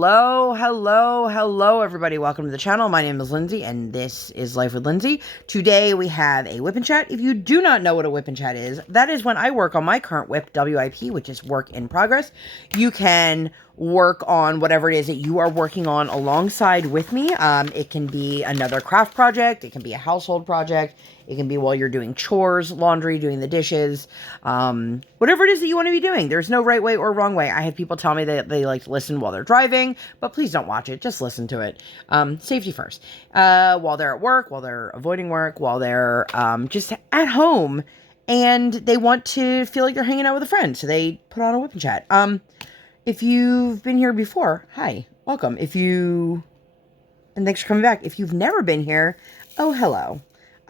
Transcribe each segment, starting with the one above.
Hello, everybody. Welcome to the channel. My name is Lindsay, and this is Life with Lindsay. Today, we have a WIP Chat. If you do not know what a WIP Chat is, that is when I work on my current WIP, WIP, which is work in progress. You can work on whatever it is that you are working on alongside with me. It can be another craft project. It can be a household project. It can be while you're doing chores, laundry, doing the dishes, whatever it is that you want to be doing. There's no right way or wrong way. I have people tell me that they like to listen while they're driving, but please don't watch it. Just listen to it. Safety first. While they're at work, while they're avoiding work, while they're just at home, and they want to feel like they're hanging out with a friend, so they put on a WIP Chat. If you've been here before, hi, welcome. And thanks for coming back. If you've never been here, oh, hello.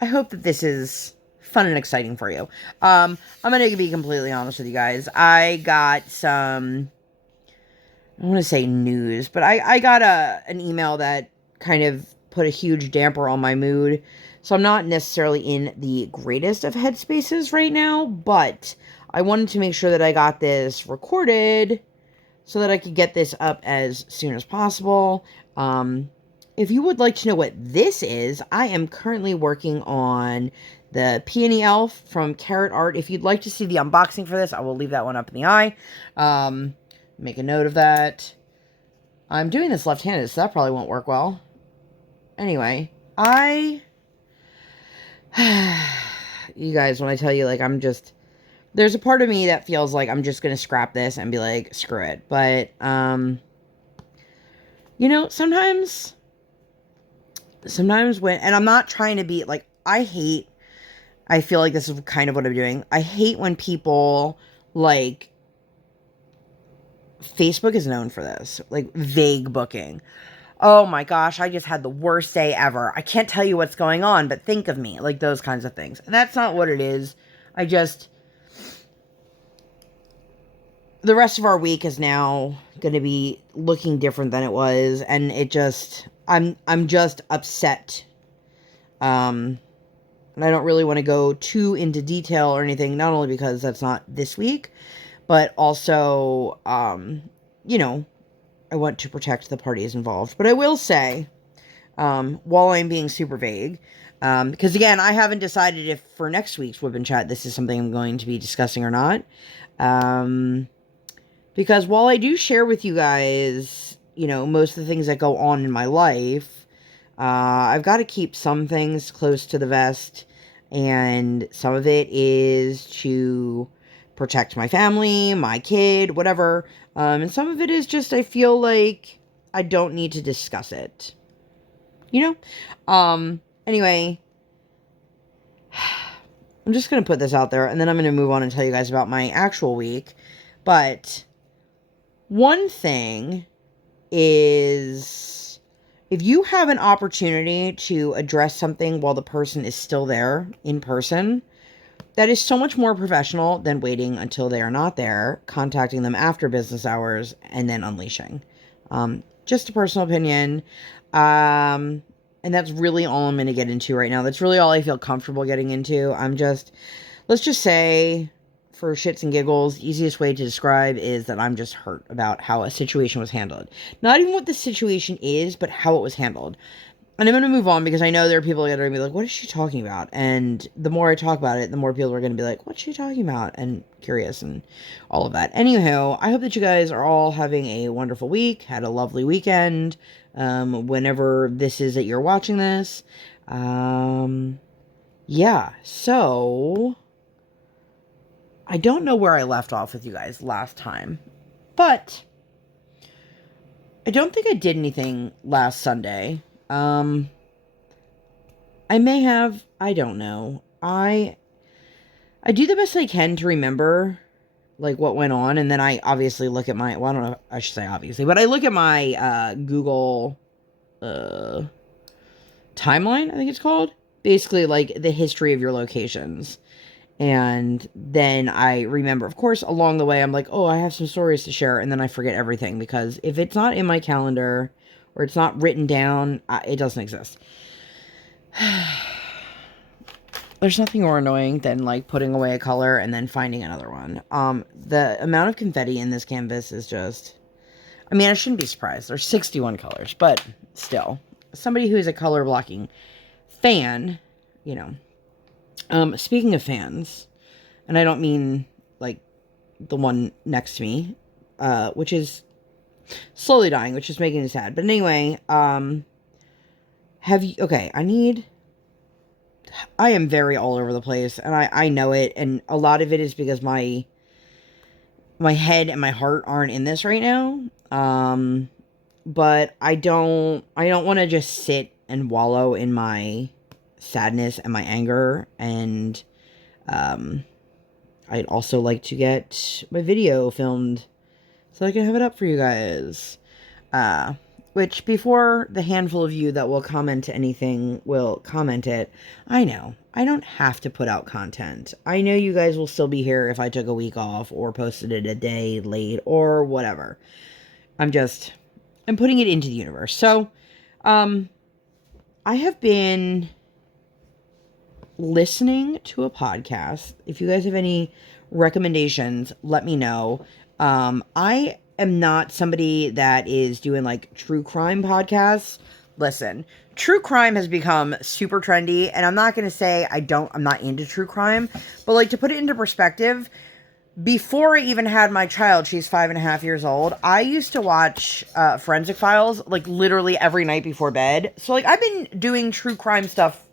I hope that this is fun and exciting for you. I'm going to be completely honest with you guys. I got some, I want to say news, but I got an email that kind of put a huge damper on my mood. So I'm not necessarily in the greatest of headspaces right now, but I wanted to make sure that I got this recorded so that I could get this up as soon as possible. If you would like to know what this is, I am currently working on the Peony Elf from Carat.Art. If you'd like to see the unboxing for this, I will leave that one up in the eye. Make a note of that. I'm doing this left-handed, so that probably won't work well. Anyway, you guys, when I tell you, like, there's a part of me that feels like I'm just going to scrap this and be like, screw it. But, you know, sometimes when, and I'm not trying to be, like, I feel like this is kind of what I'm doing. I hate when people, like, Facebook is known for this, like, vague booking. Oh my gosh, I just had the worst day ever. I can't tell you what's going on, but think of me, like, those kinds of things. And that's not what it is. The rest of our week is now going to be looking different than it was, and I'm just upset. And I don't really want to go too into detail or anything, not only because that's not this week, but also, you know, I want to protect the parties involved. But I will say, while I'm being super vague, because again, I haven't decided if for next week's WIP Chat this is something I'm going to be discussing or not. Because while I do share with you guys, you know, most of the things that go on in my life, I've got to keep some things close to the vest, and some of it is to protect my family, my kid, whatever, and some of it is just I feel like I don't need to discuss it, you know? Anyway, I'm just going to put this out there, and then I'm going to move on and tell you guys about my actual week, but one thing is, if you have an opportunity to address something while the person is still there in person, that is so much more professional than waiting until they are not there, contacting them after business hours, and then unleashing. Just a personal opinion. And that's really all I'm going to get into right now. That's really all I feel comfortable getting into. Let's just say, for shits and giggles, the easiest way to describe is that I'm just hurt about how a situation was handled. Not even what the situation is, but how it was handled. And I'm going to move on because I know there are people that are going to be like, what is she talking about? And the more I talk about it, the more people are going to be like, what's she talking about? And curious and all of that. Anywho, I hope that you guys are all having a wonderful week, had a lovely weekend, whenever this is that you're watching this. Yeah, so I don't know where I left off with you guys last time, but I don't think I did anything last Sunday. I may have, I don't know. I do the best I can to remember, like, what went on, and then I obviously look at my, well, I don't know, I should say obviously, but I look at my, Google, timeline, I think it's called. Basically, like, the history of your locations. And then I remember, of course, along the way, I'm like, oh, I have some stories to share. And then I forget everything, because if it's not in my calendar or it's not written down, it doesn't exist. There's nothing more annoying than, like, putting away a color and then finding another one. The amount of confetti in this canvas is just, I mean, I shouldn't be surprised. There's 61 colors, but still. Somebody who's a color blocking fan, you know. Speaking of fans, and I don't mean, like, the one next to me, which is slowly dying, which is making me sad. But anyway, okay, I am very all over the place, and I know it, and a lot of it is because my head and my heart aren't in this right now. But I don't want to just sit and wallow in my sadness and my anger, and I'd also like to get my video filmed so I can have it up for you guys. Which, before the handful of you that will comment anything will comment it, I know, I don't have to put out content. I know you guys will still be here if I took a week off or posted it a day late or whatever. I'm putting it into the universe. So, I have been listening to a podcast. If you guys have any recommendations, let me know. I am not somebody that is doing like true crime podcasts. Listen, true crime has become super trendy, and I'm not going to say I'm not into true crime, but like, to put it into perspective, before I even had my child, she's 5.5 years old, I used to watch Forensic Files like literally every night before bed. So like, I've been doing true crime stuff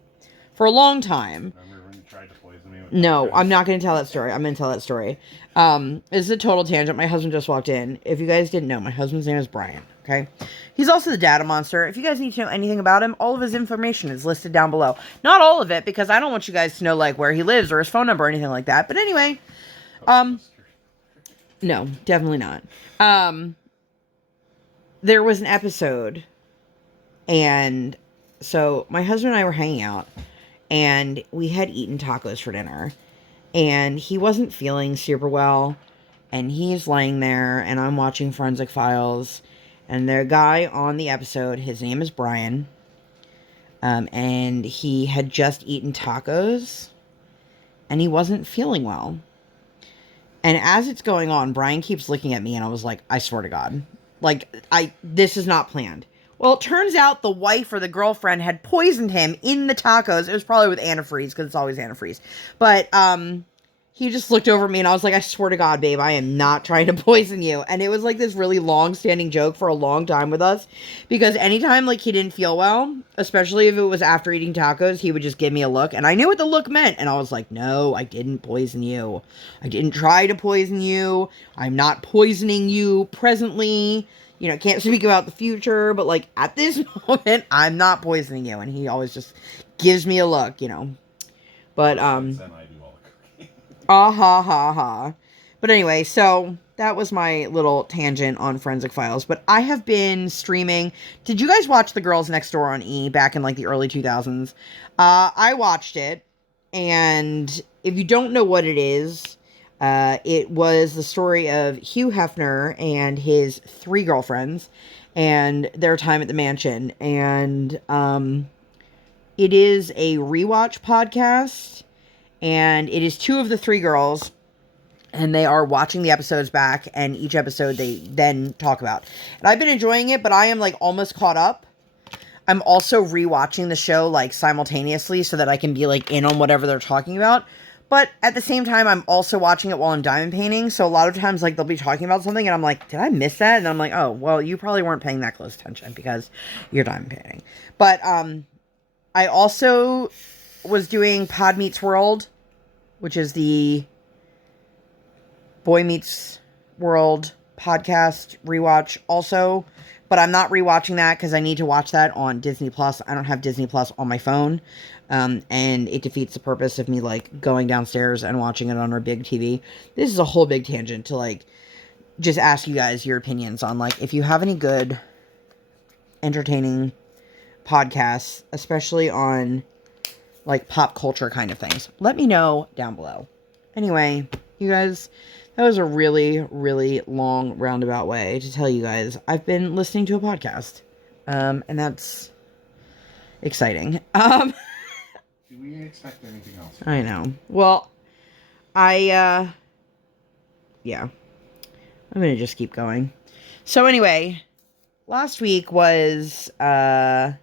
for a long time. Remember when you tried to poison me with No, I'm not going to tell that story. I'm going to tell that story. This is a total tangent. My husband just walked in. If you guys didn't know, my husband's name is Brian, okay? He's also the DaddaMonster. If you guys need to know anything about him, all of his information is listed down below. Not all of it, because I don't want you guys to know, like, where he lives or his phone number or anything like that. But anyway, no, definitely not. There was an episode, and so my husband and I were hanging out, and we had eaten tacos for dinner, and he wasn't feeling super well, and he's laying there, and I'm watching Forensic Files, and the guy on the episode, his name is Brian, and he had just eaten tacos, and he wasn't feeling well. And as it's going on, Brian keeps looking at me, and I was like, I swear to God, like, this is not planned. Well, it turns out the wife or the girlfriend had poisoned him in the tacos. It was probably with antifreeze, because it's always antifreeze. But, he just looked over at me, and I was like, I swear to God, babe, I am not trying to poison you. And it was like this really long-standing joke for a long time with us, because anytime, like, he didn't feel well, especially if it was after eating tacos, he would just give me a look, and I knew what the look meant, and I was like, no, I didn't poison you. I didn't try to poison you. I'm not poisoning you presently. You know, can't speak about the future, but, like, at this moment, I'm not poisoning you. And he always just gives me a look, you know. But, ha ha ha. But anyway, so that was my little tangent on Forensic Files. But I have been streaming. Did you guys watch The Girls Next Door on E back in, like, the early 2000s? I watched it. And if you don't know what it is, it was the story of Hugh Hefner and his 3 girlfriends and their time at the mansion. And it is a rewatch podcast, and it is 2 of the 3 girls, and they are watching the episodes back, and each episode they then talk about. And I've been enjoying it, but I am, like, almost caught up. I'm also rewatching the show, like, simultaneously so that I can be, like, in on whatever they're talking about. But at the same time, I'm also watching it while I'm diamond painting. So a lot of times, like, they'll be talking about something, and I'm like, did I miss that? And I'm like, oh, well, you probably weren't paying that close attention because you're diamond painting. But I also was doing Pod Meets World, which is the Boy Meets World podcast rewatch also. But I'm not rewatching that because I need to watch that on Disney Plus. I don't have Disney Plus on my phone. And it defeats the purpose of me, like, going downstairs and watching it on our big TV. This is a whole big tangent to, like, just ask you guys your opinions on, like, if you have any good, entertaining podcasts, especially on, like, pop culture kind of things. Let me know down below. Anyway, you guys, that was a really, really long roundabout way to tell you guys I've been listening to a podcast. And that's exciting. Do we expect anything else? I know. Well, yeah. I'm gonna just keep going. So anyway, last week was I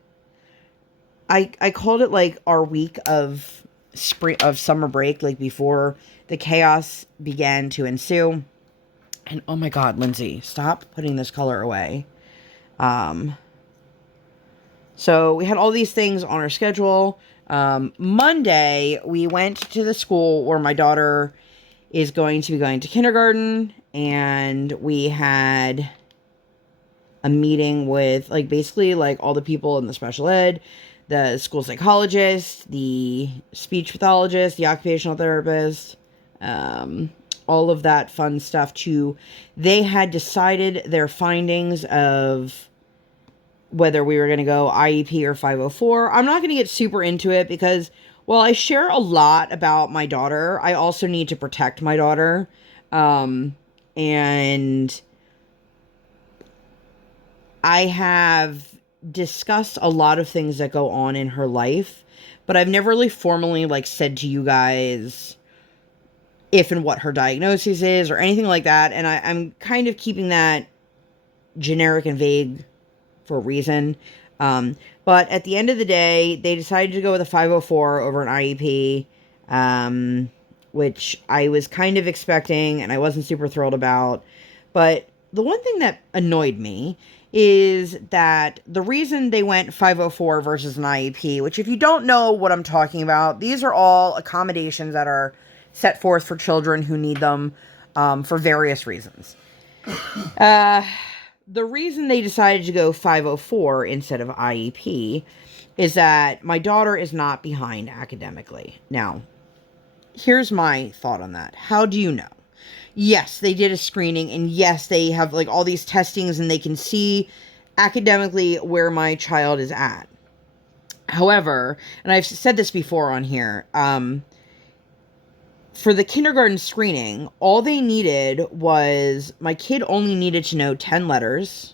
called it like our week of summer break, like before the chaos began to ensue. And oh my god, Lindsay, stop putting this color away. So we had all these things on our schedule. Monday, we went to the school where my daughter is going to be going to kindergarten, and we had a meeting with, like, basically, like, all the people in the special ed, the school psychologist, the speech pathologist, the occupational therapist, all of that fun stuff too. They had decided their findings of whether we were going to go IEP or 504. I'm not going to get super into it because, while I share a lot about my daughter, I also need to protect my daughter. And I have discussed a lot of things that go on in her life, but I've never really formally, like, said to you guys if and what her diagnosis is or anything like that. And I'm kind of keeping that generic and vague for a reason. But at the end of the day, they decided to go with a 504 over an IEP, which I was kind of expecting and I wasn't super thrilled about. But the one thing that annoyed me is that the reason they went 504 versus an IEP, which, if you don't know what I'm talking about, these are all accommodations that are set forth for children who need them for various reasons. The reason they decided to go 504 instead of IEP is that my daughter is not behind academically. Now, here's my thought on that. How do you know? Yes, they did a screening, and yes, they have, like, all these testings, and they can see academically where my child is at. However, and I've said this before on here, for the kindergarten screening, all they needed was, my kid only needed to know 10 letters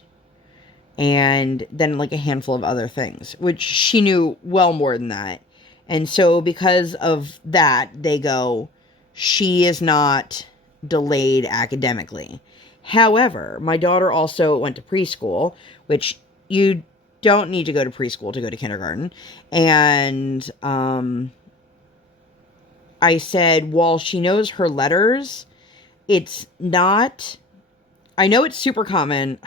and then, like, a handful of other things, which she knew well more than that. And so because of that, they go, she is not delayed academically. However, my daughter also went to preschool, which you don't need to go to preschool to go to kindergarten. And I said, while she knows her letters, it's not, I know it's super common.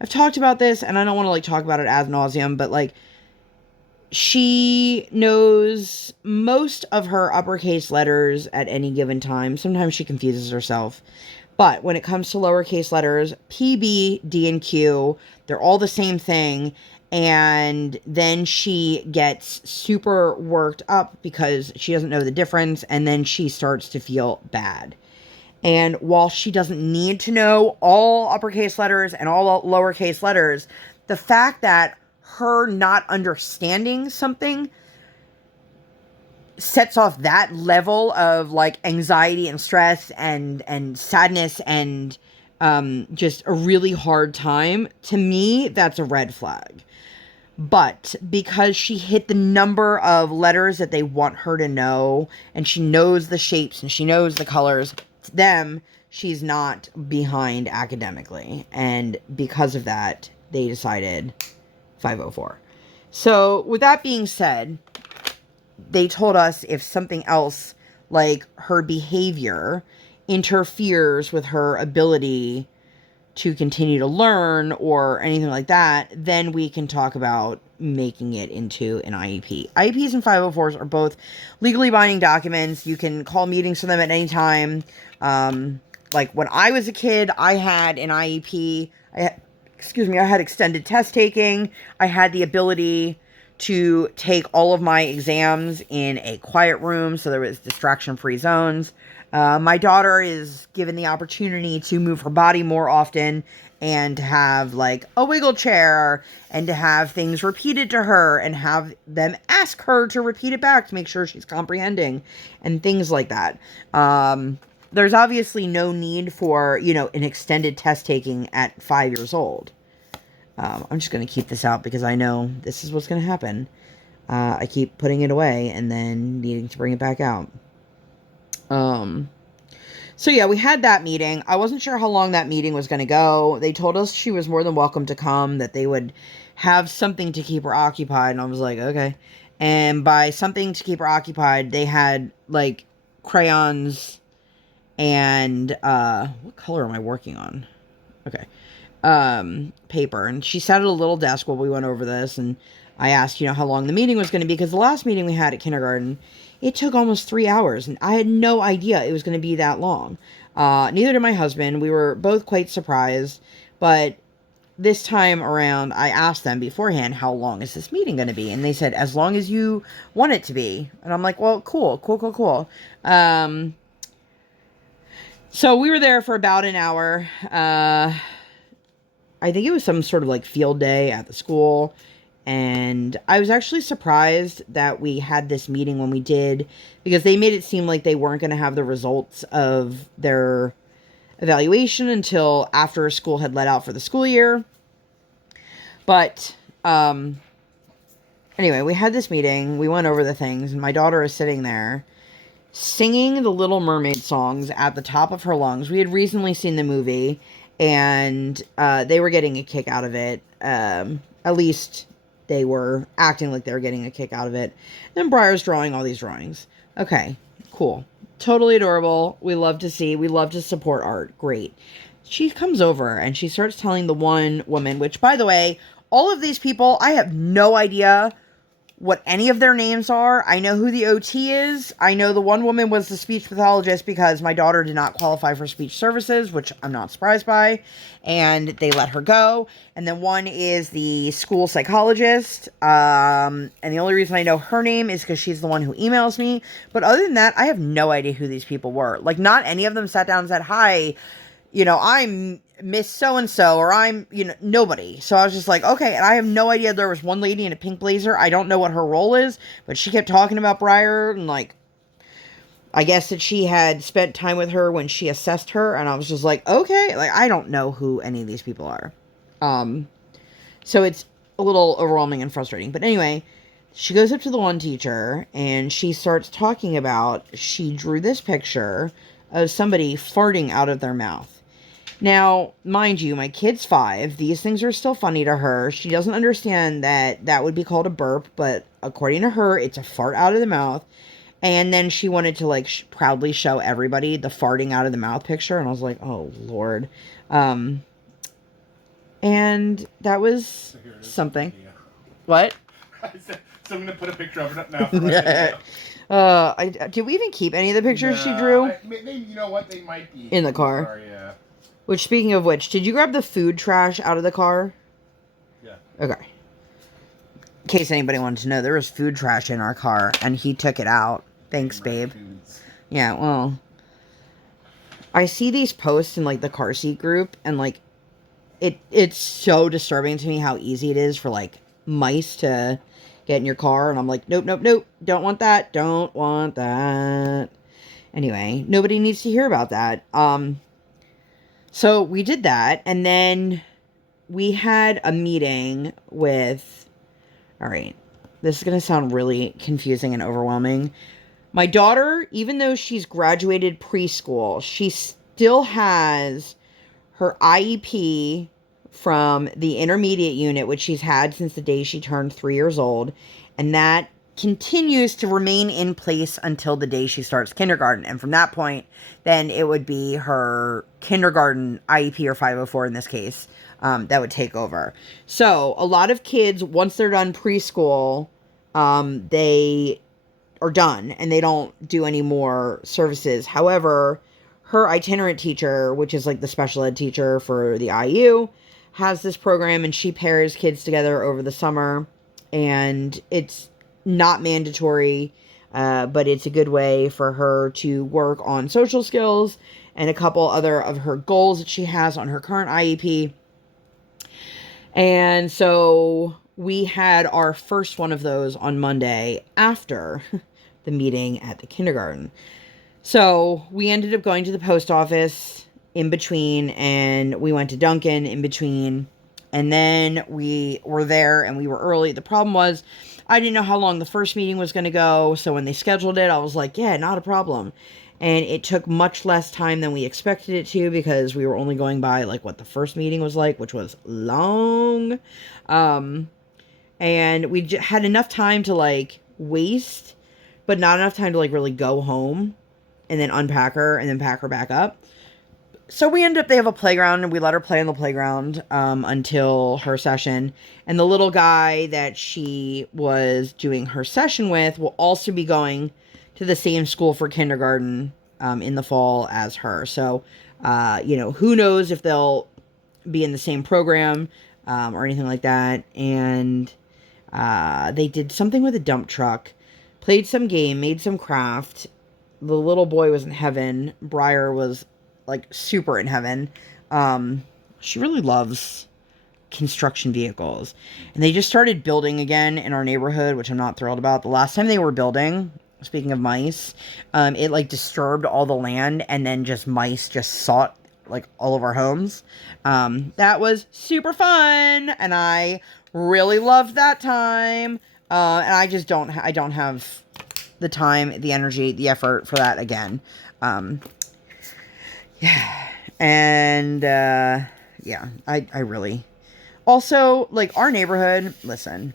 I've talked about this, and I don't want to, like, talk about it ad nauseum, but, like, she knows most of her uppercase letters at any given time. Sometimes she confuses herself. But when it comes to lowercase letters, P, B, D, and Q, they're all the same thing. And then she gets super worked up because she doesn't know the difference. And then she starts to feel bad. And while she doesn't need to know all uppercase letters and all lowercase letters, the fact that her not understanding something sets off that level of, like, anxiety and stress and sadness and just a really hard time, to me, that's a red flag. But because she hit the number of letters that they want her to know, and she knows the shapes and she knows the colors, to them, she's not behind academically. And because of that, they decided 504. So with that being said, they told us if something else, like her behavior, interferes with her ability to continue to learn or anything like that, then we can talk about making it into an IEP. IEPs and 504s are both legally binding documents. You can call meetings for them at any time. Like, when I was a kid, I had an IEP. I had extended test taking. I had the ability to take all of my exams in a quiet room, so there was distraction-free zones. My daughter is given the opportunity to move her body more often and to have, like, a wiggle chair and to have things repeated to her and have them ask her to repeat it back to make sure she's comprehending and things like that. There's obviously no need for, an extended test taking at 5 years old. I'm just going to keep this out because I know this is what's going to happen. I keep putting it away and then needing to bring it back out. So yeah, we had that meeting. I wasn't sure how long that meeting was going to go. They told us she was more than welcome to come, that they would have something to keep her occupied. And I was like, okay. And by something to keep her occupied, they had like crayons and what color am I working on? Okay. Paper. And she sat at a little desk while we went over this, and I asked, how long the meeting was going to be, because the last meeting we had at kindergarten, it took almost 3 hours, and I had no idea it was going to be that long. Neither did my husband. We were both quite surprised, but this time around, I asked them beforehand, how long is this meeting going to be? And they said, as long as you want it to be. And I'm like, well, cool. So we were there for about an hour. I think it was some sort of like field day at the school. And I was actually surprised that we had this meeting when we did, because they made it seem like they weren't going to have the results of their evaluation until after school had let out for the school year. But anyway, we had this meeting. We went over the things, and my daughter is sitting there singing the Little Mermaid songs at the top of her lungs. We had recently seen the movie, and they were getting a kick out of it. At least they were acting like they were getting a kick out of it. And Briar's drawing all these drawings. Okay, cool. Totally adorable. We love to support art. Great. She comes over and she starts telling the one woman, which, by the way, all of these people, I have no idea what any of their names are. I know who the OT is. I know the one woman was the speech pathologist because my daughter did not qualify for speech services, which I'm not surprised by, and they let her go. And then one is the school psychologist, and the only reason I know her name is because she's the one who emails me. But other than that, I have no idea who these people were. Like, not any of them sat down and said, hi, I'm Miss So-and-so, or I'm, nobody. So I was just like, okay. And I have no idea. There was one lady in a pink blazer. I don't know what her role is, but she kept talking about Briar, and like, I guess that she had spent time with her when she assessed her. And I was just like, okay, like, I don't know who any of these people are. So it's a little overwhelming and frustrating. But anyway, she goes up to the one teacher and she starts talking about, she drew this picture of somebody farting out of their mouth. Now, mind you, my kid's 5. These things are still funny to her. She doesn't understand that that would be called a burp, but according to her, it's a fart out of the mouth. And then she wanted to, like, proudly show everybody the farting out of the mouth picture. And I was like, oh, Lord. And that was something. What? I said, so I'm going to put a picture of it up now. For did we even keep any of the pictures she drew? You know what? They might be. In the car. Yeah. Which, speaking of which, did you grab the food trash out of the car? Yeah. Okay. In case anybody wanted to know, there was food trash in our car, and he took it out. Thanks, babe. Yeah, well, I see these posts in, like, the car seat group, and, like, it's so disturbing to me how easy it is for, like, mice to get in your car, and I'm like, nope, don't want that, Anyway, nobody needs to hear about that. So we did that, and then we had a meeting with, all right, this is going to sound really confusing and overwhelming. My daughter, even though she's graduated preschool, she still has her IEP from the intermediate unit, which she's had since the day she turned 3 years old, and that continues to remain in place until the day she starts kindergarten. And from that point, then it would be her kindergarten IEP, or 504 in this case, that would take over. So a lot of kids, once they're done preschool, they are done and they don't do any more services. However, her itinerant teacher, which is like the special ed teacher for the IU, has this program, and she pairs kids together over the summer, and it's not mandatory, but it's a good way for her to work on social skills and a couple other of her goals that she has on her current IEP. And so we had our first one of those on Monday after the meeting at the kindergarten. So we ended up going to the post office in between, and we went to Dunkin' in between, and then we were there and we were early. The problem was, I didn't know how long the first meeting was going to go, so when they scheduled it, I was like, yeah, not a problem. And it took much less time than we expected it to, because we were only going by like what the first meeting was like, which was long. And we had enough time to like waste, but not enough time to like really go home and then unpack her and then pack her back up. So we end up, they have a playground, and we let her play on the playground until her session. And the little guy that she was doing her session with will also be going to the same school for kindergarten in the fall as her. So, who knows if they'll be in the same program or anything like that. And they did something with a dump truck, played some game, made some craft. The little boy was in heaven. Briar was like super in heaven. She really loves construction vehicles. And they just started building again in our neighborhood, which I'm not thrilled about. The last time they were building, speaking of mice, it like disturbed all the land, and then just mice just sought like all of our homes. That was super fun, and I really loved that time. And I just don't have the time, the energy, the effort for that again. Yeah. And, yeah, I really, also, like, our neighborhood, listen,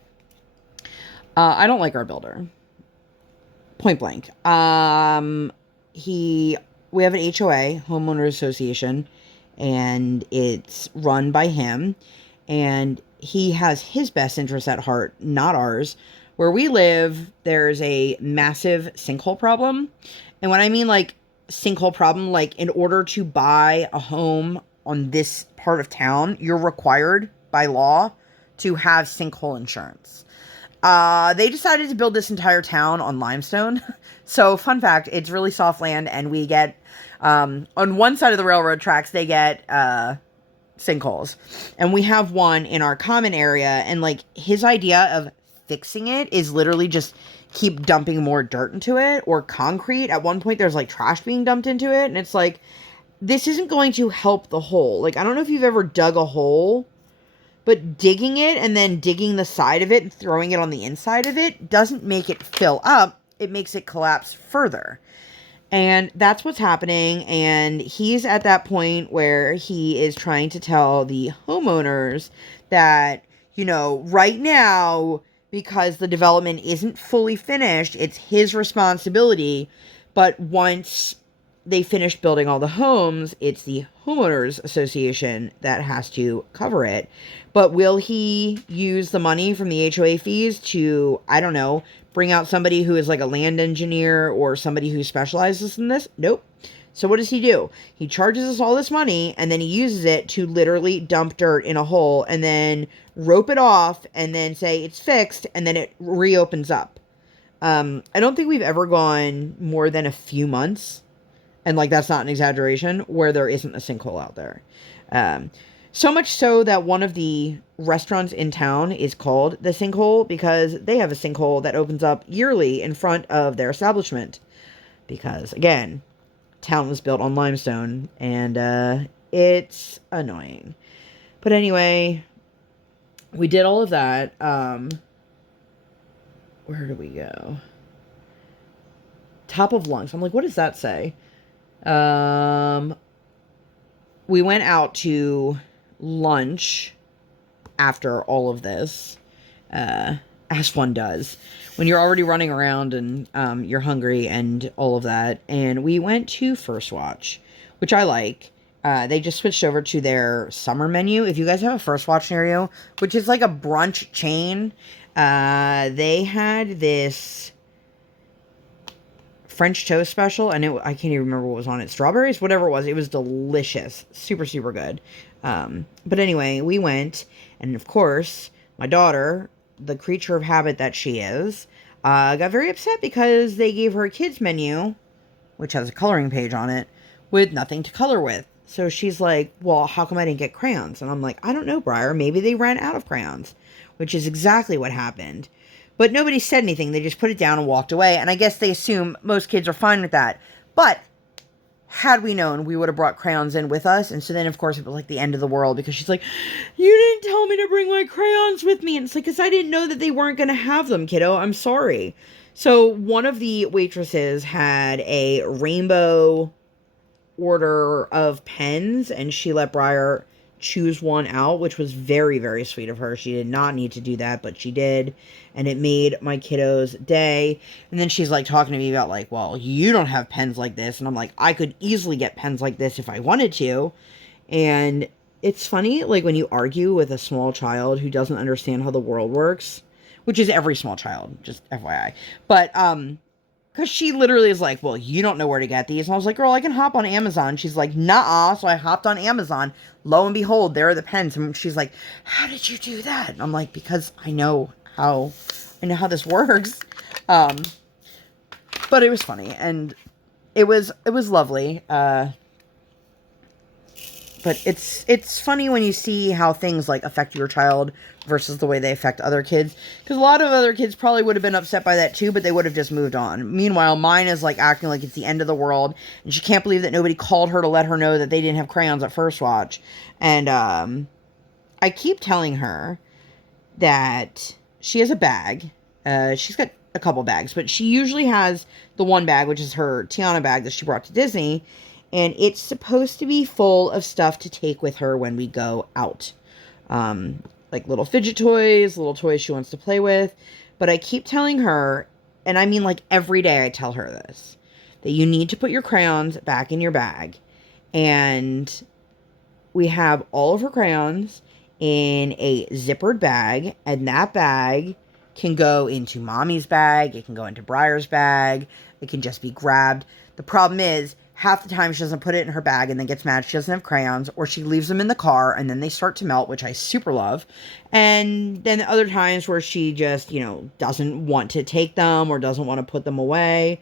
I don't like our builder. Point blank. We have an HOA, Homeowners Association, and it's run by him, and he has his best interests at heart, not ours. Where we live, there's a massive sinkhole problem. And when I mean, like, sinkhole problem, like, in order to buy a home on this part of town, you're required by law to have sinkhole insurance. They decided to build this entire town on limestone. So, fun fact, it's really soft land, and we get, on one side of the railroad tracks, they get, sinkholes. And we have one in our common area, and, like, his idea of fixing it is literally just keep dumping more dirt into it, or concrete. At one point, there's, like, trash being dumped into it, and it's like, this isn't going to help the hole. Like, I don't know if you've ever dug a hole, but digging it and then digging the side of it and throwing it on the inside of it doesn't make it fill up. It makes it collapse further. And that's what's happening. And he's at that point where he is trying to tell the homeowners that, right now, because the development isn't fully finished, it's his responsibility. But once they finish building all the homes, it's the homeowners association that has to cover it. But will he use the money from the HOA fees to, I don't know, bring out somebody who is like a land engineer or somebody who specializes in this? Nope. So what does he do? He charges us all this money, and then he uses it to literally dump dirt in a hole and then rope it off and then say it's fixed, and then it reopens up. I don't think we've ever gone more than a few months, and like that's not an exaggeration, where there isn't a sinkhole out there. So much so that one of the restaurants in town is called the Sinkhole, because they have a sinkhole that opens up yearly in front of their establishment. Because, again, town was built on limestone, and it's annoying. But anyway, we did all of that. Where do we go? Top of lunch. I'm like, what does that say? We went out to lunch after all of this, as one does when you're already running around and you're hungry and all of that. And we went to First Watch, which I like. They just switched over to their summer menu. If you guys have a First Watch near you, which is like a brunch chain, they had this French toast special, and I can't even remember what was on it. Strawberries, whatever it was delicious. Super, super good. But anyway, we went, and of course, my daughter, the creature of habit that she is, got very upset because they gave her a kids menu, which has a coloring page on it, with nothing to color with. So she's like, well, how come I didn't get crayons? And I'm like, I don't know, Briar. Maybe they ran out of crayons, which is exactly what happened. But nobody said anything. They just put it down and walked away. And I guess they assume most kids are fine with that. But had we known, we would have brought crayons in with us. And so then, of course, it was like the end of the world, because she's like, you didn't tell me to bring my crayons with me. And it's like, because I didn't know that they weren't going to have them, kiddo. I'm sorry. So one of the waitresses had a rainbow order of pens, and she let Briar choose one out, which was very, very sweet of her. She did not need to do that, but she did, and it made my kiddo's day. And then she's like talking to me about like, well, you don't have pens like this, and I'm like, I could easily get pens like this if I wanted to. And it's funny, like when you argue with a small child who doesn't understand how the world works, which is every small child, just FYI. But because she literally is like, well, you don't know where to get these. And I was like, girl, I can hop on Amazon. She's like, nah. So I hopped on Amazon. Lo and behold, there are the pens. And she's like, how did you do that? And I'm like, because I know how this works. But it was funny. And it was lovely. But it's funny when you see how things like affect your child versus the way they affect other kids. Because a lot of other kids probably would have been upset by that too, but they would have just moved on. Meanwhile, mine is like acting like it's the end of the world. And she can't believe that nobody called her to let her know that they didn't have crayons at First Watch. And I keep telling her that she has a bag. She's got a couple bags, but she usually has the one bag, which is her Tiana bag that she brought to Disney. And it's supposed to be full of stuff to take with her when we go out. Like little fidget toys, little toys she wants to play with. But I keep telling her, and I mean like every day I tell her this, that you need to put your crayons back in your bag. And we have all of her crayons in a zippered bag. And that bag can go into Mommy's bag. It can go into Briar's bag. It can just be grabbed. The problem is, half the time she doesn't put it in her bag and then gets mad she doesn't have crayons, or she leaves them in the car and then they start to melt, which I super love. And then other times where she just, doesn't want to take them or doesn't want to put them away.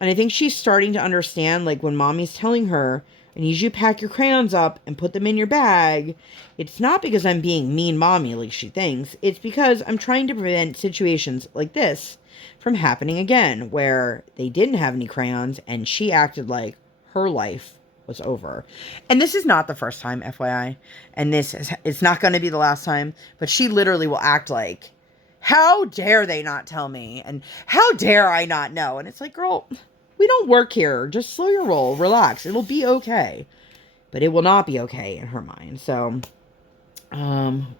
And I think she's starting to understand, like when Mommy's telling her, I need you to pack your crayons up and put them in your bag. It's not because I'm being mean Mommy like she thinks. It's because I'm trying to prevent situations like this from happening again, where they didn't have any crayons and she acted like her life was over. And this is not the first time, FYI. And it's not going to be the last time. But she literally will act like, how dare they not tell me? And how dare I not know? And it's like, girl, we don't work here. Just slow your roll. Relax. It'll be okay. But it will not be okay in her mind. So,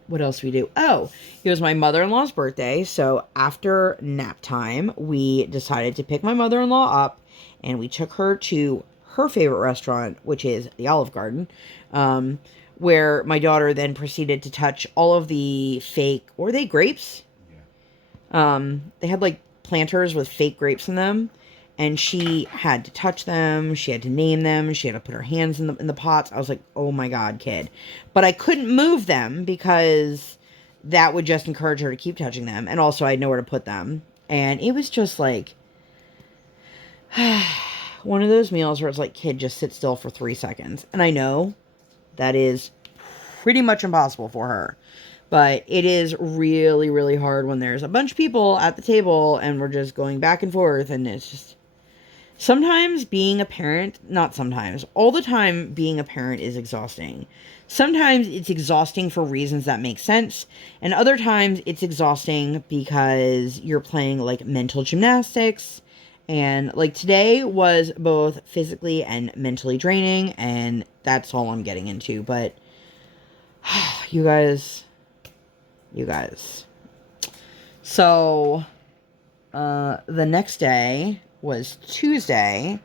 what else we do? Oh, it was my mother-in-law's birthday. So after nap time, we decided to pick my mother-in-law up. And we took her to her favorite restaurant, which is the Olive Garden, where my daughter then proceeded to touch all of the fake, were they grapes? Yeah. They had like planters with fake grapes in them, and she had to touch them, she had to name them, she had to put her hands in the pots. I was like, oh my God, kid. But I couldn't move them because that would just encourage her to keep touching them, and also I had nowhere to put them. And it was just like one of those meals where it's like, kid, just sit still for 3 seconds. And I know that is pretty much impossible for her. But it is really, really hard when there's a bunch of people at the table and we're just going back and forth. And it's just, sometimes being a parent, not sometimes, all the time being a parent is exhausting. Sometimes it's exhausting for reasons that make sense. And other times it's exhausting because you're playing like mental gymnastics. And like today was both physically and mentally draining, and that's all I'm getting into. But you guys. So the next day was Tuesday.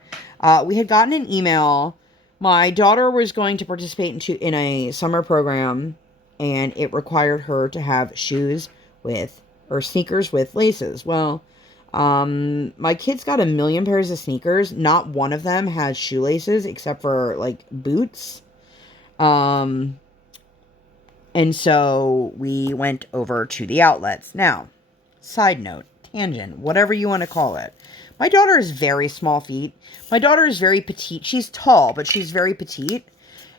We had gotten an email. My daughter was going to participate in a summer program, and it required her to have sneakers with laces. Well, my kids got 1 million pairs of sneakers. Not one of them has shoelaces except for like boots. And so we went over to the outlets. Now, side note, tangent, whatever you want to call it. My daughter is very small feet. My daughter is very petite. She's tall, but she's very petite.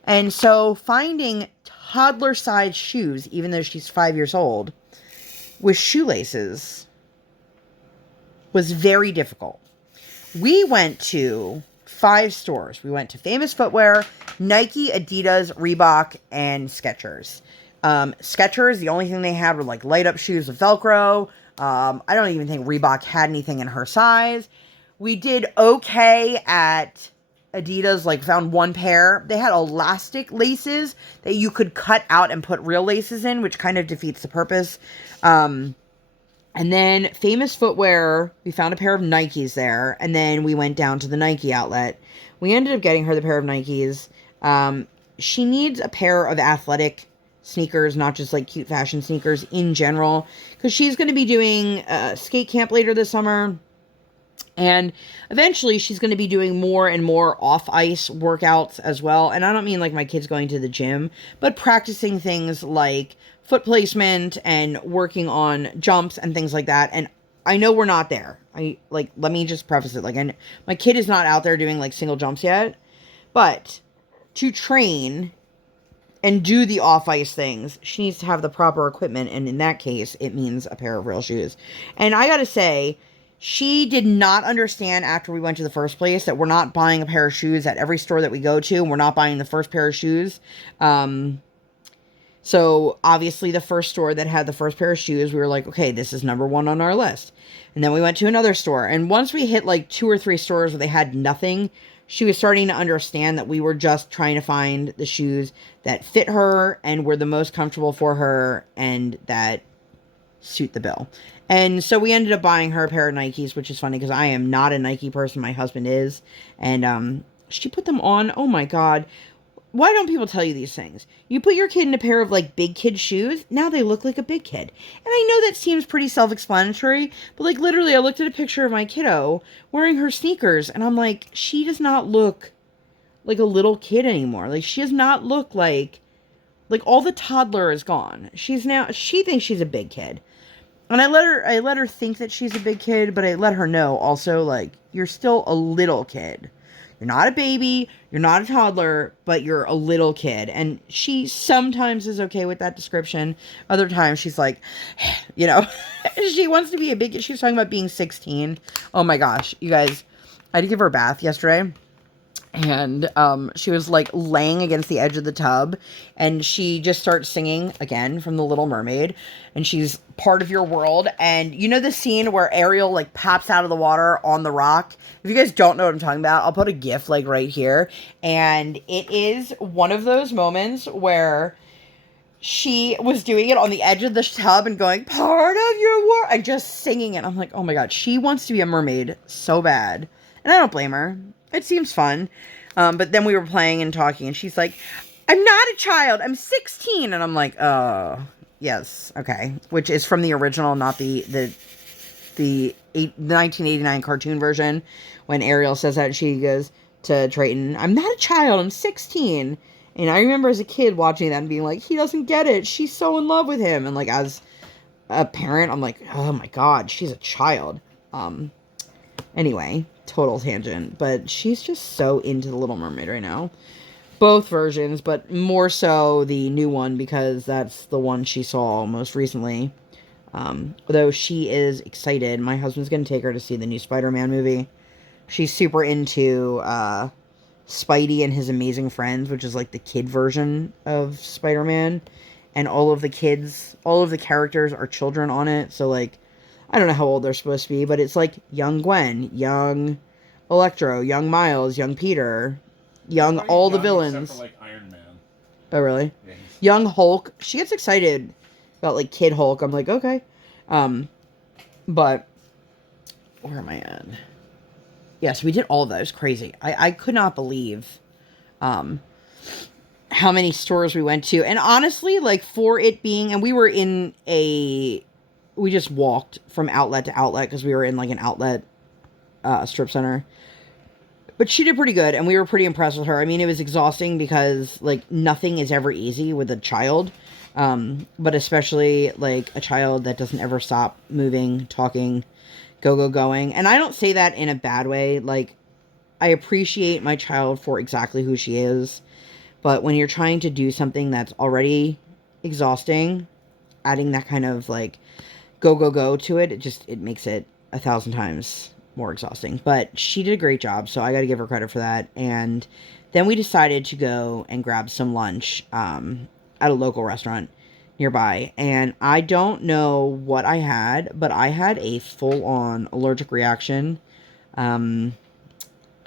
And so finding toddler-sized shoes, even though she's 5 years old, with shoelaces was very difficult. We went to 5 stores. We went to Famous Footwear, Nike, Adidas, Reebok, and Skechers. Skechers, the only thing they had were like light up shoes with Velcro. I don't even think Reebok had anything in her size. We did okay at Adidas, like found one pair. They had elastic laces that you could cut out and put real laces in, which kind of defeats the purpose. And then Famous Footwear, we found a pair of Nikes there. And then we went down to the Nike outlet. We ended up getting her the pair of Nikes. She needs a pair of athletic sneakers, not just like cute fashion sneakers in general. Because she's going to be doing skate camp later this summer. And eventually she's going to be doing more and more off-ice workouts as well. And I don't mean like my kids going to the gym, but practicing things like foot placement and working on jumps and things like that. And I know we're not there. Let me just preface it. My kid is not out there doing like single jumps yet, but to train and do the off-ice things, she needs to have the proper equipment. And in that case, it means a pair of real shoes. And I got to say, she did not understand after we went to the first place that we're not buying a pair of shoes at every store that we go to. And we're not buying the first pair of shoes. So obviously the first store that had the first pair of shoes, we were like, okay, this is number one on our list. And then we went to another store. And once we hit like 2 or 3 stores where they had nothing, she was starting to understand that we were just trying to find the shoes that fit her and were the most comfortable for her and that suit the bill. And so we ended up buying her a pair of Nikes, which is funny because I am not a Nike person. My husband is. And she put them on. Oh my God. Why don't people tell you these things? You put your kid in a pair of like big kid shoes. Now they look like a big kid. And I know that seems pretty self-explanatory, but like literally I looked at a picture of my kiddo wearing her sneakers and I'm like, she does not look like a little kid anymore. Like she does not look like all the toddler is gone. She thinks she's a big kid. And I let her think that she's a big kid, but I let her know also, like, you're still a little kid. You're not a baby, you're not a toddler, but you're a little kid. And she sometimes is okay with that description. Other times she's like, she wants to be a big kid. She was talking about being 16. Oh my gosh, you guys, I had to give her a bath yesterday. And she was like laying against the edge of the tub and she just starts singing again from The Little Mermaid and she's part of your world. And you know the scene where Ariel like pops out of the water on the rock? If you guys don't know what I'm talking about, I'll put a GIF like right here. And it is one of those moments where she was doing it on the edge of the tub and going, part of your world, and just singing it. I'm like, oh my God, she wants to be a mermaid so bad. And I don't blame her. It seems fun. But then we were playing and talking and she's like, I'm not a child. I'm 16. And I'm like, oh, yes. Okay. Which is from the original, not the 1989 cartoon version. When Ariel says that, she goes to Triton, I'm not a child. I'm 16. And I remember as a kid watching that and being like, he doesn't get it. She's so in love with him. And like, as a parent, I'm like, oh my God, she's a child. Anyway, total tangent, but she's just so into The Little Mermaid right now. Both versions, but more so the new one because that's the one she saw most recently. Although she is excited. My husband's going to take her to see the new Spider-Man movie. She's super into Spidey and His Amazing Friends, which is like the kid version of Spider-Man. And all of the characters are children on it. So like, I don't know how old they're supposed to be, but it's like young Gwen, young Electro, young Miles, young Peter, young all the villains. Except for like Iron Man. Oh, really? Yeah, young Hulk. She gets excited about like Kid Hulk. I'm like, okay. But where am I at? Yes, we did all of that. It was crazy. I could not believe how many stores we went to. And honestly, like for it being, and we just walked from outlet to outlet because we were in like an outlet strip center. But she did pretty good and we were pretty impressed with her. I mean, it was exhausting because like nothing is ever easy with a child. But especially like a child that doesn't ever stop moving, talking, going. And I don't say that in a bad way. Like I appreciate my child for exactly who she is. But when you're trying to do something that's already exhausting, adding that kind of like go to it, it makes it 1,000 times more exhausting. But she did a great job, so I got to give her credit for that. And then we decided to go and grab some lunch at a local restaurant nearby. And I don't know what I had, but I had a full-on allergic reaction. I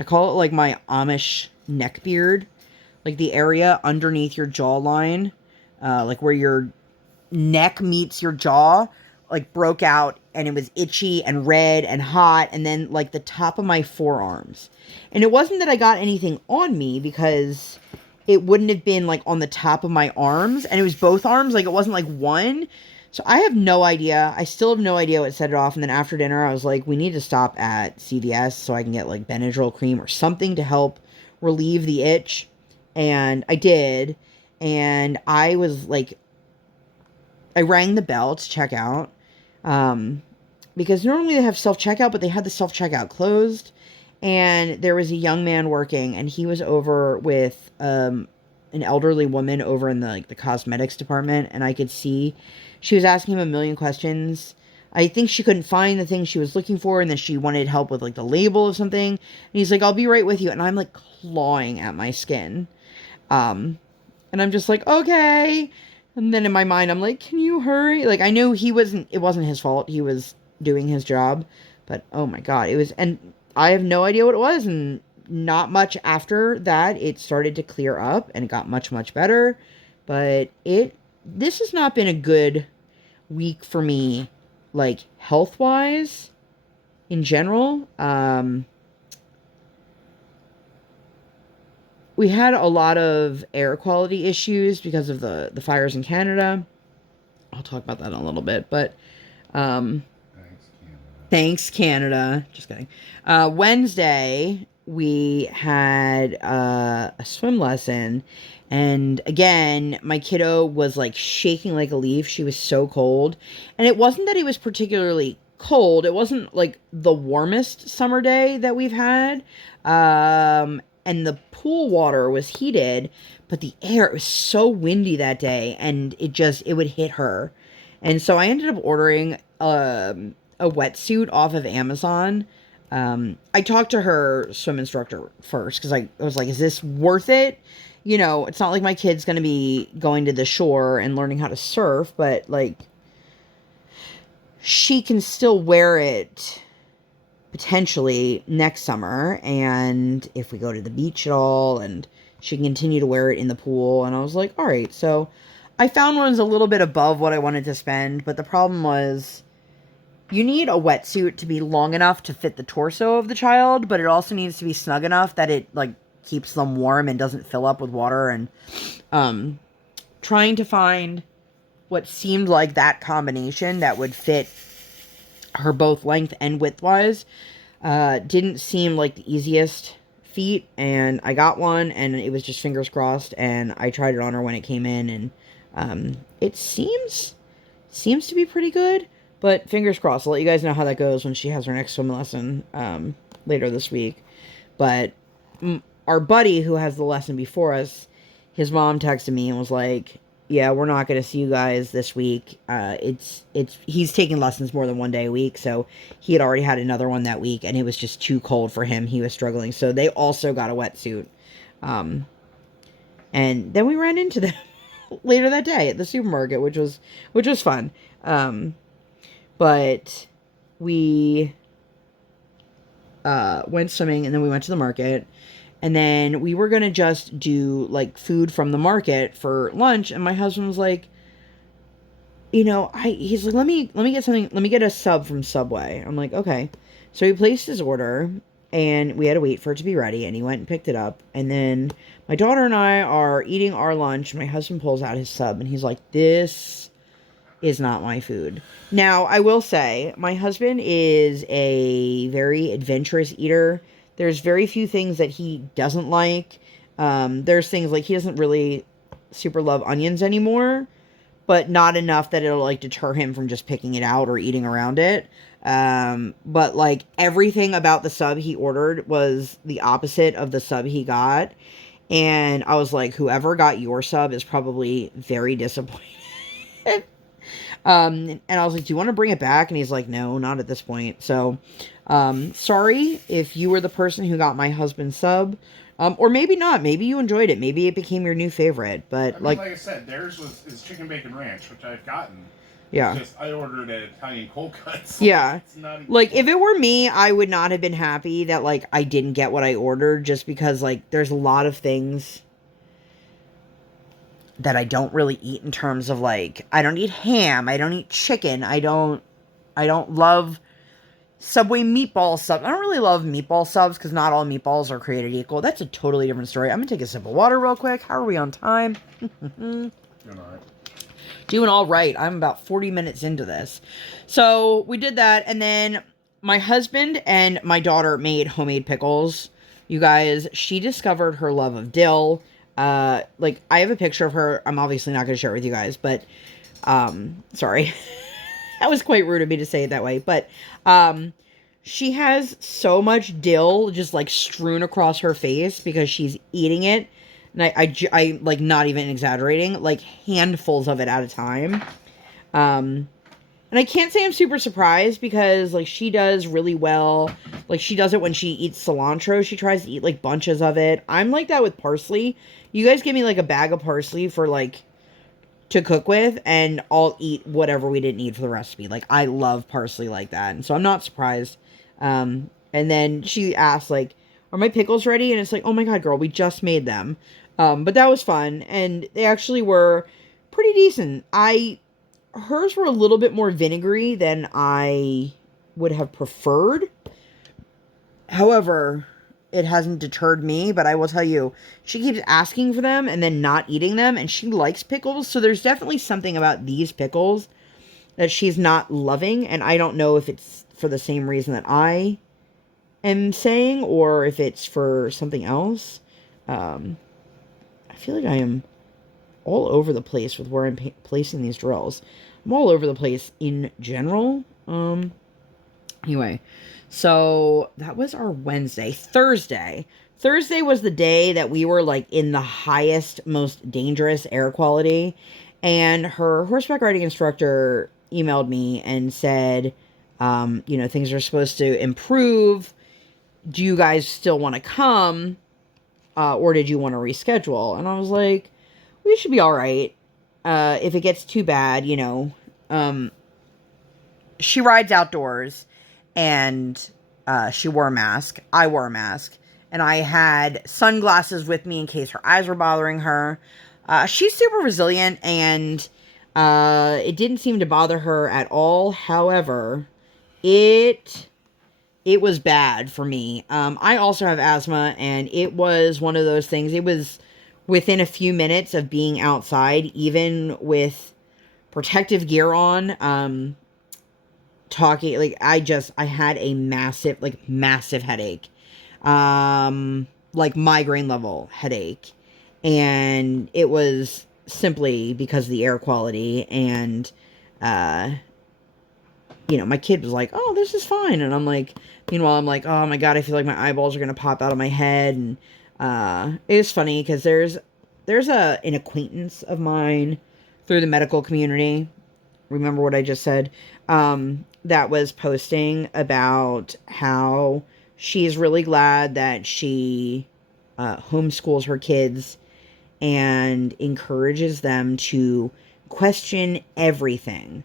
call it like my Amish neck beard. Like the area underneath your jawline, like where your neck meets your jaw, like broke out, and it was itchy and red and hot, and then like the top of my forearms. And it wasn't that I got anything on me, because it wouldn't have been like on the top of my arms, and it was both arms, like it wasn't like one. So I have no idea. I still have no idea what set it off. And then after dinner, I was like, we need to stop at CVS so I can get like Benadryl cream or something to help relieve the itch. And I did. And I was like, I rang the bell to check out. Because normally they have self-checkout, but they had the self-checkout closed. And there was a young man working, and he was over with an elderly woman over in the cosmetics department, and I could see she was asking him a million questions. I think she couldn't find the thing she was looking for, and then she wanted help with like the label of something. And he's like, "I'll be right with you," and I'm like clawing at my skin, and I'm just like, "Okay." And then in my mind, I'm like, "Can you hurry?" Like I knew it wasn't his fault. He was doing his job, but oh my god, it was, and I have no idea what it was, and not much after that, it started to clear up, and it got much, much better, but this has not been a good week for me, like, health-wise, in general. We had a lot of air quality issues because of the fires in Canada. I'll talk about that in a little bit, but, Thanks, Canada. Just kidding. Wednesday, we had a swim lesson. And again, my kiddo was like shaking like a leaf. She was so cold. And it wasn't that it was particularly cold. It wasn't like the warmest summer day that we've had. And the pool water was heated. But the air, it was so windy that day. And it would hit her. And so I ended up ordering a wetsuit off of Amazon. I talked to her swim instructor first, because I was like, is this worth it? You know, it's not like my kid's going to be going to the shore and learning how to surf, but like, she can still wear it potentially next summer, and if we go to the beach at all, and she can continue to wear it in the pool. And I was like, all right. So I found one was a little bit above what I wanted to spend, but the problem was, you need a wetsuit to be long enough to fit the torso of the child, but it also needs to be snug enough that it, like, keeps them warm and doesn't fill up with water. And trying to find what seemed like that combination that would fit her both length and width-wise didn't seem like the easiest feat. And I got one, and it was just fingers crossed, and I tried it on her when it came in, and it seems to be pretty good. But fingers crossed. I'll let you guys know how that goes when she has her next swim lesson later this week. But our buddy who has the lesson before us, his mom texted me and was like, yeah, we're not going to see you guys this week. He's taking lessons more than one day a week. So he had already had another one that week, and it was just too cold for him. He was struggling. So they also got a wetsuit. And then we ran into them later that day at the supermarket, which was fun. But we went swimming, and then we went to the market, and then we were going to just do like food from the market for lunch. And my husband was like, he's like, let me get something. Let me get a sub from Subway. I'm like, okay. So he placed his order, and we had to wait for it to be ready, and he went and picked it up. And then my daughter and I are eating our lunch. My husband pulls out his sub, and he's like, this is not my food. Now, I will say, my husband is a very adventurous eater. There's very few things that he doesn't like. There's things like he doesn't really super love onions anymore, but not enough that it'll like deter him from just picking it out or eating around it. But like everything about the sub he ordered was the opposite of the sub he got. And I was like, whoever got your sub is probably very disappointed. And I was like, do you want to bring it back? And he's like, no, not at this point. So, sorry if you were the person who got my husband's sub. Or maybe not. Maybe you enjoyed it. Maybe it became your new favorite. But I mean, like I said, theirs is chicken bacon ranch, which I've gotten. Yeah. It's just I ordered at Italian cold cuts. Yeah. It's not even Like, close. if it were me, I would not have been happy that, like, I didn't get what I ordered, just because, like, there's a lot of things that I don't really eat in terms of, like, I don't eat ham, I don't eat chicken, I don't love Subway meatball subs. I don't really love meatball subs because not all meatballs are created equal. That's a totally different story. I'm gonna take a sip of water real quick. How are we on time? Doing all right. Doing all right. I'm about 40 minutes into this. So we did that, and then my husband and my daughter made homemade pickles. You guys, she discovered her love of dill. Like, I have a picture of her. I'm obviously not going to share it with you guys, but sorry. That was quite rude of me to say it that way, but she has so much dill just like strewn across her face because she's eating it. And I like, not even exaggerating, like handfuls of it at a time. And I can't say I'm super surprised because, like, she does really well. Like, she does it when she eats cilantro. She tries to eat, like, bunches of it. I'm like that with parsley. You guys give me, like, a bag of parsley for, like, to cook with, and I'll eat whatever we didn't eat for the recipe. Like, I love parsley like that. And so I'm not surprised. And then she asked, like, are my pickles ready? And it's like, oh my God, girl, we just made them. But that was fun. And they actually were pretty decent. Hers were a little bit more vinegary than I would have preferred. However, it hasn't deterred me, but I will tell you, she keeps asking for them and then not eating them, and she likes pickles, so there's definitely something about these pickles that she's not loving, and I don't know if it's for the same reason that I am saying, or if it's for something else. I feel like I am all over the place with where I'm placing these drills. I'm all over the place in general. Anyway, so that was our Wednesday. Thursday was the day that we were, like, in the highest, most dangerous air quality. And her horseback riding instructor emailed me and said, you know, things are supposed to improve. Do you guys still want to come? Or did you want to reschedule? And I was like, we should be all right. If it gets too bad, you know. She rides outdoors, and she wore a mask. I wore a mask. And I had sunglasses with me in case her eyes were bothering her. She's super resilient, and it didn't seem to bother her at all. However, it was bad for me. I also have asthma, and it was one of those things. It was within a few minutes of being outside, even with protective gear on, talking, like, I had a massive headache, like migraine level headache, and it was simply because of the air quality. And you know, my kid was like, oh, this is fine, and I'm like, meanwhile, I'm like, oh my God, I feel like my eyeballs are gonna pop out of my head. And it is funny because there's an acquaintance of mine through the medical community, remember what I just said, that was posting about how she's really glad that she homeschools her kids and encourages them to question everything.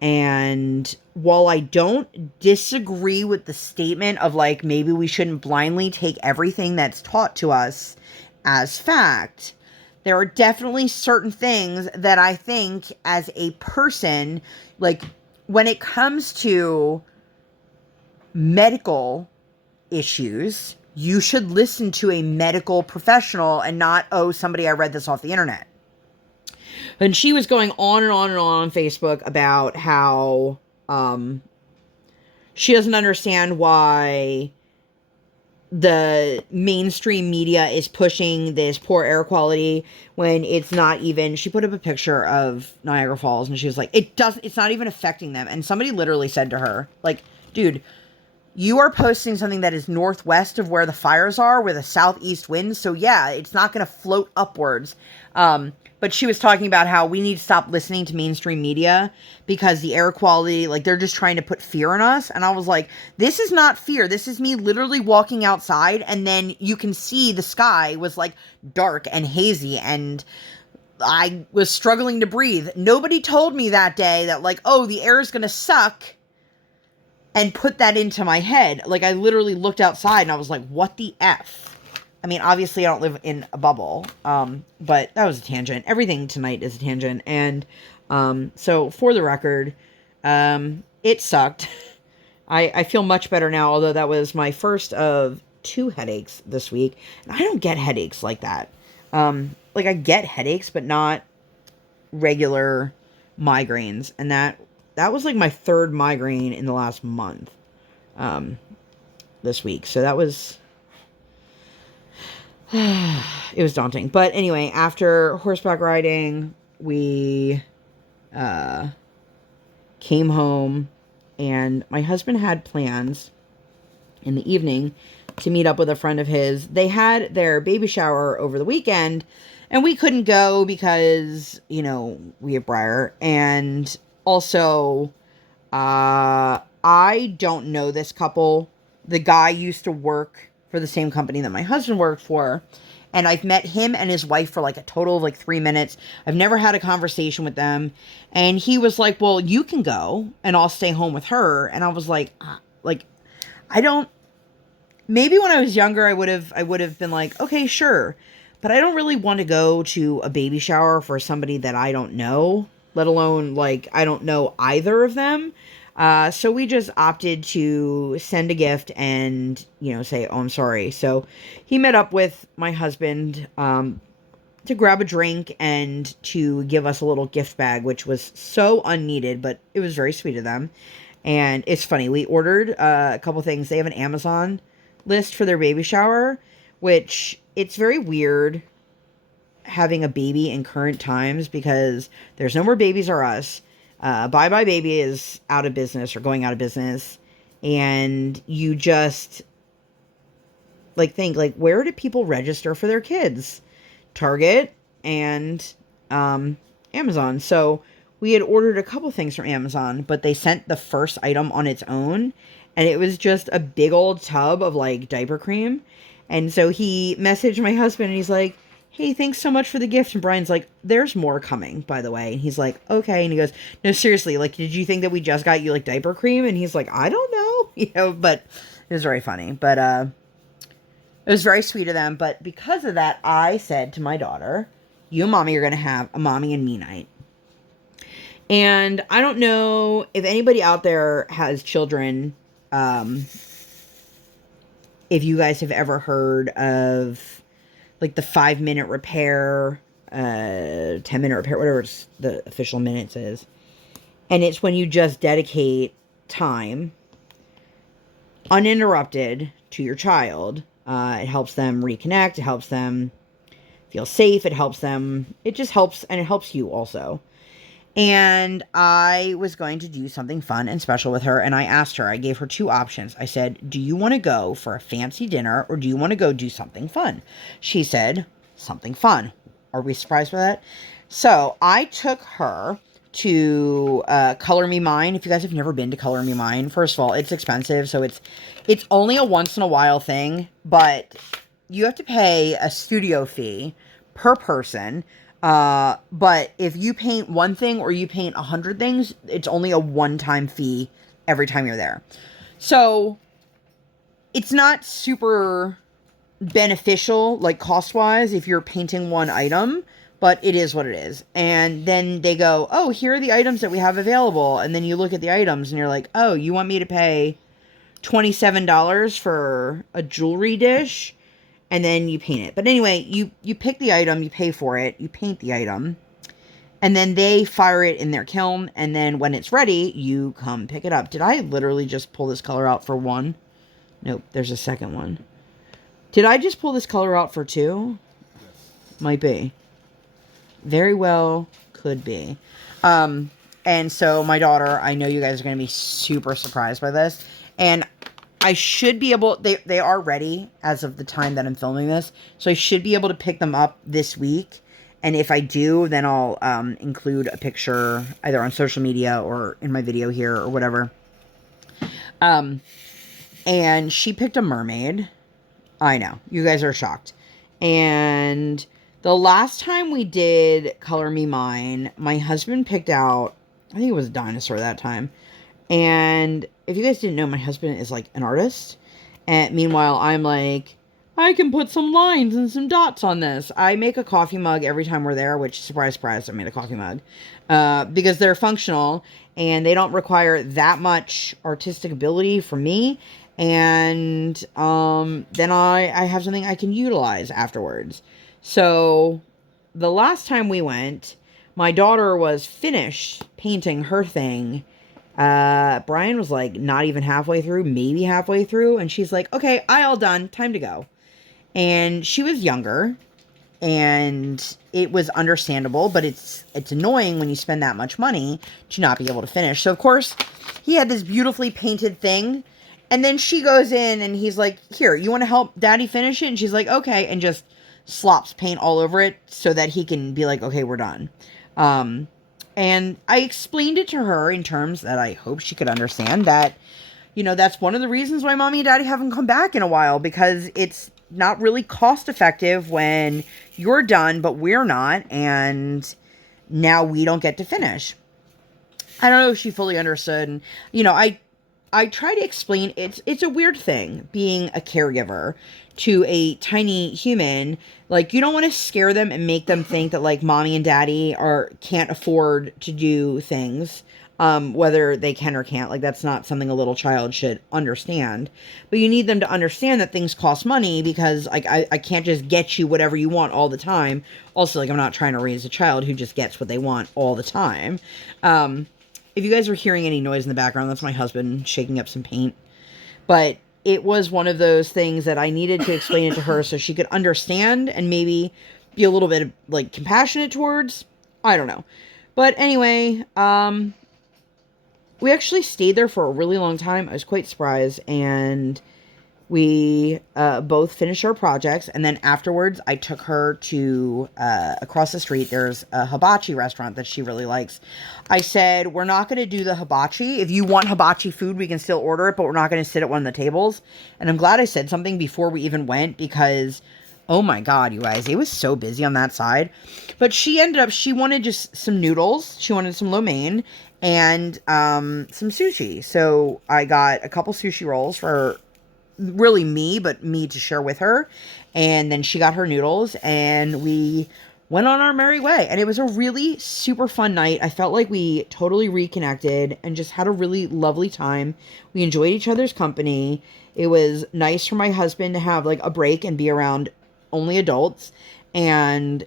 And while I don't disagree with the statement of, like, maybe we shouldn't blindly take everything that's taught to us as fact, there are definitely certain things that I think as a person, like, when it comes to medical issues, you should listen to a medical professional and not, oh, somebody, I read this off the internet. And she was going on and on and on Facebook about how she doesn't understand why the mainstream media is pushing this poor air quality when it's not even. She put up a picture of Niagara Falls, and she was like, it's not even affecting them. And somebody literally said to her, like, dude, you are posting something that is northwest of where the fires are, where the southeast winds. So yeah, it's not going to float upwards. But she was talking about how we need to stop listening to mainstream media because the air quality, like they're just trying to put fear in us. And I was like, this is not fear. This is me literally walking outside, and then you can see the sky was like dark and hazy, and I was struggling to breathe. Nobody told me that day that like, oh, the air is going to suck, and put that into my head. Like, I literally looked outside and I was like, what the F? I mean, obviously I don't live in a bubble, but that was a tangent. Everything tonight is a tangent. And so for the record, it sucked. I feel much better now, although that was my first of 2 headaches this week. And I don't get headaches like that. Like, I get headaches, but not regular migraines. And that was like my 3rd migraine in the last month, this week. So that was, it was daunting. But anyway, after horseback riding, we, came home, and my husband had plans in the evening to meet up with a friend of his. They had their baby shower over the weekend, and we couldn't go because, you know, we have Briar. And also, I don't know this couple. The guy used to work for the same company that my husband worked for, and I've met him and his wife for like a total of like 3 minutes. I've never had a conversation with them. And he was like, well, you can go and I'll stay home with her. And I was like, I don't, maybe when I was younger, I would have been like, okay, sure. But I don't really want to go to a baby shower for somebody that I don't know, let alone, like, I don't know either of them. So we just opted to send a gift and, you know, say, oh, I'm sorry. So he met up with my husband to grab a drink and to give us a little gift bag, which was so unneeded, but it was very sweet of them. And it's funny, we ordered a couple things. They have an Amazon list for their baby shower, which it's very weird having a baby in current times because there's no more Babies R Us. Bye Bye Baby is out of business or going out of business. And you just like think, like, where do people register for their kids? Target and Amazon. So we had ordered a couple things from Amazon, but they sent the first item on its own, and it was just a big old tub of like diaper cream. And so he messaged my husband and he's like, hey, thanks so much for the gift. And Brian's like, there's more coming, by the way. And he's like, okay. And he goes, no, seriously, like, did you think that we just got you like diaper cream? And he's like, I don't know, you know, but it was very funny. But it was very sweet of them. But because of that, I said to my daughter, you and mommy are going to have a mommy and me night. And I don't know if anybody out there has children, if you guys have ever heard of like the 5-minute repair, 10-minute repair, whatever the official minutes is. And it's when you just dedicate time uninterrupted to your child. It helps them reconnect. It helps them feel safe. It helps them. It just helps. And it helps you also. And I was going to do something fun and special with her. And I asked her, I gave her 2 options. I said, do you want to go for a fancy dinner or do you want to go do something fun? She said, something fun. Are we surprised by that? So I took her to Color Me Mine. If you guys have never been to Color Me Mine, first of all, it's expensive. So it's only a once in a while thing, but you have to pay a studio fee per person. But if you paint one thing or you paint 100 things, it's only a one-time fee every time you're there. So it's not super beneficial, like cost-wise, if you're painting one item, but it is what it is. And then they go, oh, here are the items that we have available. And then you look at the items and you're like, oh, you want me to pay $27 for a jewelry dish? And then you paint it. But anyway, you pick the item, you pay for it, you paint the item, and then they fire it in their kiln, and then when it's ready, you come pick it up. Did I literally just pull this color out for 1? Nope, there's a second one. Did I just pull this color out for 2? Yes. Might be. Very well could be. And so my daughter, I know you guys are going to be super surprised by this, and I should be able, they are ready as of the time that I'm filming this. So I should be able to pick them up this week. And if I do, then I'll include a picture either on social media or in my video here or whatever. And she picked a mermaid. I know. You guys are shocked. And the last time we did Color Me Mine, my husband picked out, I think it was a dinosaur that time. And if you guys didn't know, my husband is like an artist. And meanwhile, I'm like, I can put some lines and some dots on this. I make a coffee mug every time we're there, which, surprise, surprise, I made a coffee mug. Because they're functional and they don't require that much artistic ability from me. And then I have something I can utilize afterwards. So the last time we went, my daughter was finished painting her thing. Brian was like not even halfway through, maybe halfway through. And she's like, okay, I all done. Time to go. And she was younger and it was understandable, but it's annoying when you spend that much money to not be able to finish. So of course he had this beautifully painted thing. And then she goes in and he's like, here, you want to help Daddy finish it? And she's like, okay. And just slops paint all over it so that he can be like, okay, we're done. And I explained it to her in terms that I hope she could understand that, you know, that's one of the reasons why Mommy and Daddy haven't come back in a while, because it's not really cost effective when you're done, but we're not. And now we don't get to finish. I don't know if she fully understood. And, you know, I try to explain it's a weird thing being a caregiver to a tiny human. Like, you don't want to scare them and make them think that like Mommy and Daddy can't afford to do things, whether they can or can't. Like, that's not something a little child should understand. But you need them to understand that things cost money, because like I can't just get you whatever you want all the time. Also, like, I'm not trying to raise a child who just gets what they want all the time. If you guys are hearing any noise in the background, that's my husband shaking up some paint. But it was one of those things that I needed to explain it to her so she could understand and maybe be a little bit like compassionate towards. I don't know. But anyway, we actually stayed there for a really long time. I was quite surprised. And we both finished our projects. And then afterwards, I took her to across the street. There's a hibachi restaurant that she really likes. I said, we're not going to do the hibachi. If you want hibachi food, we can still order it, but we're not going to sit at one of the tables. And I'm glad I said something before we even went, because, oh my God, you guys, it was so busy on that side. But she wanted just some noodles. She wanted some lo mein and some sushi. So I got a couple sushi rolls for really me, but me to share with her. And then she got her noodles and we went on our merry way. And it was a really super fun night. I felt like we totally reconnected and just had a really lovely time. We enjoyed each other's company. It was nice for my husband to have like a break and be around only adults. And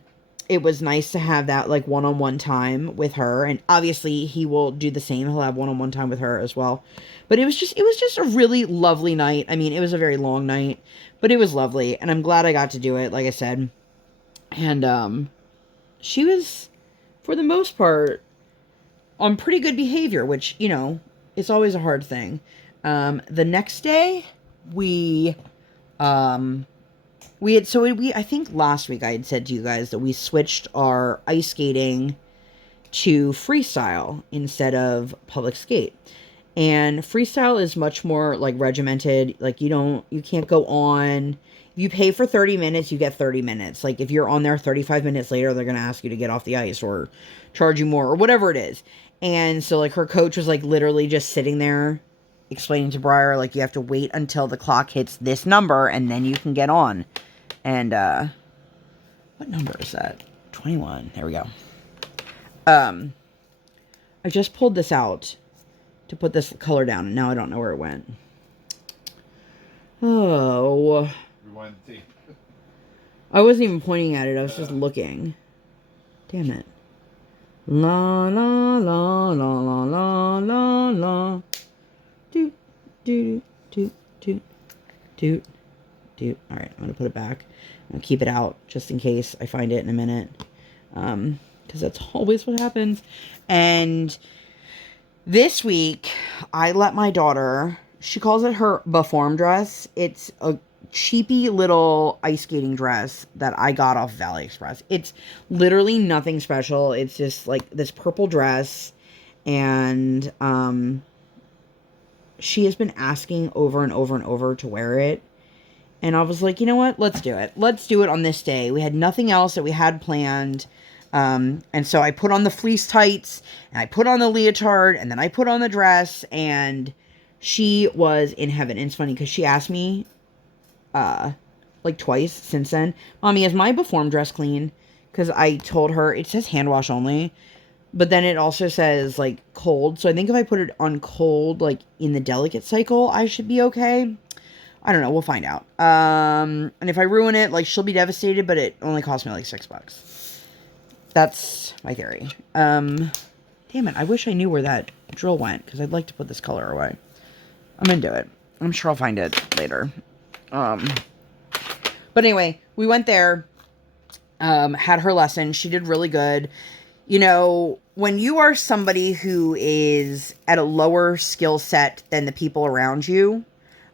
it was nice to have that like one-on-one time with her. And obviously he will do the same. He'll have one-on-one time with her as well. But it was just a really lovely night. I mean, it was a very long night, but it was lovely. And I'm glad I got to do it, like I said. And she was, for the most part, on pretty good behavior, which, you know, it's always a hard thing. The next day, I think last week I had said to you guys that we switched our ice skating to freestyle instead of public skate. And freestyle is much more like regimented. Like, you can't go on. You pay for 30 minutes, you get 30 minutes. Like, if you're on there 35 minutes later, they're going to ask you to get off the ice or charge you more or whatever it is. And so, like, her coach was, like, literally just sitting there explaining to Briar, like, you have to wait until the clock hits this number and then you can get on. And, what number is that? 21. There we go. I just pulled this out to put this color down, and now I don't know where it went. Oh. Rewind the tape. I wasn't even pointing at it. I was just looking. Damn it. La, la, la, la, la, la, la, la. Doot, doot, doot, doot, doot, doot. Alright, I'm going to put it back. I'll keep it out just in case I find it in a minute. Because that's always what happens. And this week, I let my daughter she calls it her Baform dress. It's a cheapy little ice skating dress that I got off Valley Express. It's literally nothing special. It's just like this purple dress, and she has been asking over and over and over to wear it. And I was like, you know what? Let's do it. Let's do it on this day. We had nothing else that we had planned. And so I put on the fleece tights, and I put on the leotard, and then I put on the dress, and she was in heaven. And it's funny because she asked me, like twice since then, Mommy, is my Baform dress clean? Because I told her it says hand wash only, but then it also says like cold. So I think if I put it on cold, like in the delicate cycle, I should be okay. I don't know. We'll find out. And if I ruin it, like, she'll be devastated, but it only cost me like $6. That's my theory. Damn it. I wish I knew where that drill went, because I'd like to put this color away. I'm into it. I'm sure I'll find it later. But anyway, we went there, had her lesson. She did really good. You know, when you are somebody who is at a lower skill set than the people around you,